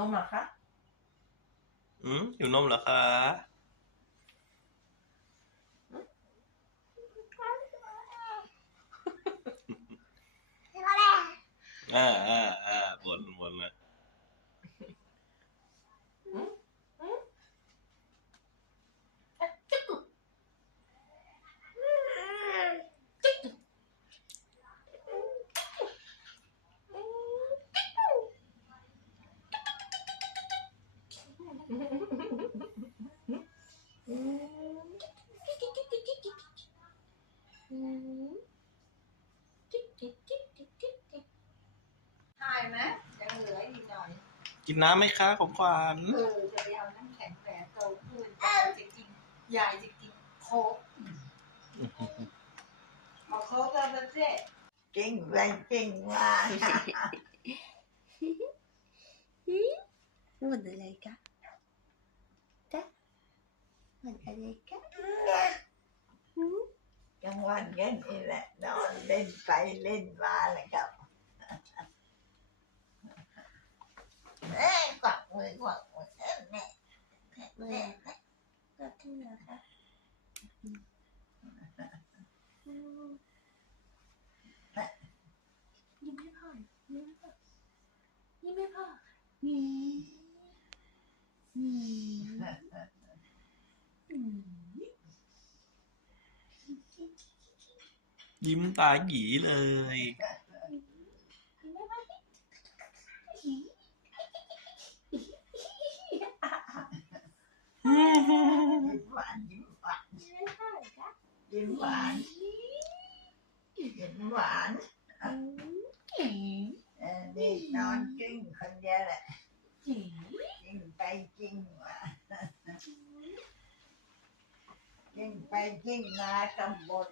นมเหรอคะ อืมหิวนมเหรอคะอ่าอ่าอ่าบ่นบ่นเลย ทายไหมยังเหลืออีกหน่อย กินน้ำไหมคะของขวัญเออจะไปเอาน้ำแข็งแหวนโตขึ้นจะกินยายจะกินโค้กเอาโค้กแล้วเจ๊จริงแรงจริงว่าวันอะไรคะจ๊ะ วันอะไรคะกลางวันก็นี่แหละ นอนเล่นไปเล่นมาเลยครับเอ๊ะกวักมือกวักมือเอ๊ะแม่วันอะไรคะก็ที่ไหนคะยิ้มให้พ่อยิ้มให้พ่อยิ้มให้พ่อยิ้ม ยิ้มอืมยิ้มตาหยีเลยยิ้มให้พ่อยิ้มยิ้มหวานยิ้มหวานยิ้มให้พ่อเหรอคะยิ้มหวานยิ้มหวานอืมเออนี่นอนกิ้งคนเดียวแหละยิ้มกิ้งไปกิ้งมา กิ้งไปกิ้งมาตำบล